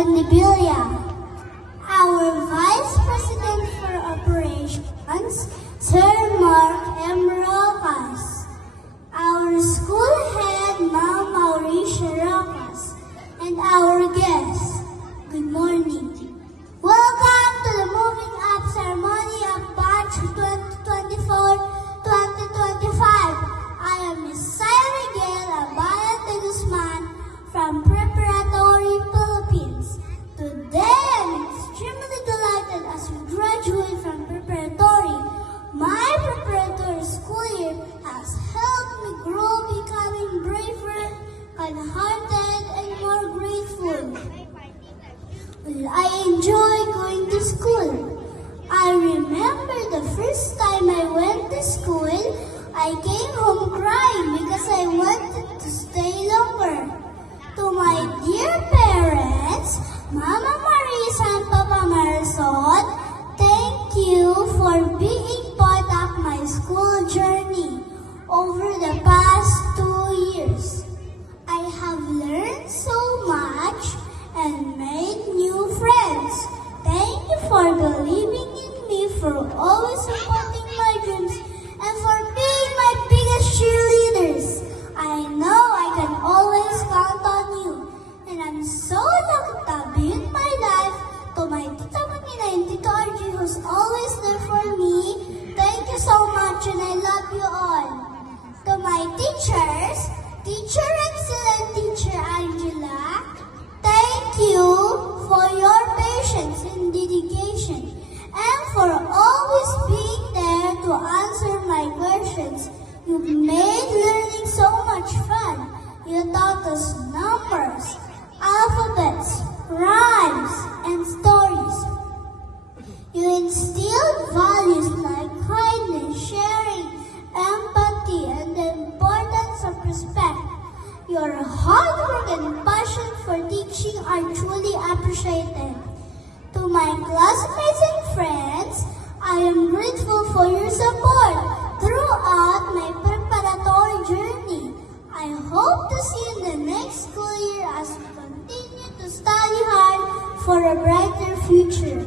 Condibilla. Our Vice President for Operations, Sir Mark M. Rocas. Our School Head, Ma'am Mauricia Rocas. And our guests, good morning. Welcome to the Moving Up Ceremony of Batch 2024-2025. I am Ms. Syra Gale Abayat de Guzman from Preparatory Philippines. Today, I'm extremely delighted as we graduate from preparatory. My preparatory school year has helped me grow, becoming braver, kind-hearted, and more grateful. Well, I enjoy going to school. I remember the first time I went to school, I came home crying because I wanted to stay longer. To my dear parents, Mama Marisa and Papa Marisol, thank you for being part of my school journey over the past 2 years. I have learned so much and made new friends. Thank you for believing in me, for always supporting my dreams, and for being my biggest cheerleaders. I know I can always count on you, and I'm so lucky to be in my life. To my Tita Manina and Tito Archie, who's always there for me, thank you so much, and I love you all. To my teachers, Teacher Excellent Teacher Angela, thank you for your patience and dedication, and for always being there to answer my questions. You've made learning so much fun. You taught us numbers, alphabets, rhymes, and stories. You instilled values like kindness, sharing, empathy, and the importance of respect. Your hard work and passion for teaching are truly appreciated. To my classmates and friends, I am grateful for your support throughout my preparatory journey. I hope to see you in the next school year as we continue to study hard for a brighter future.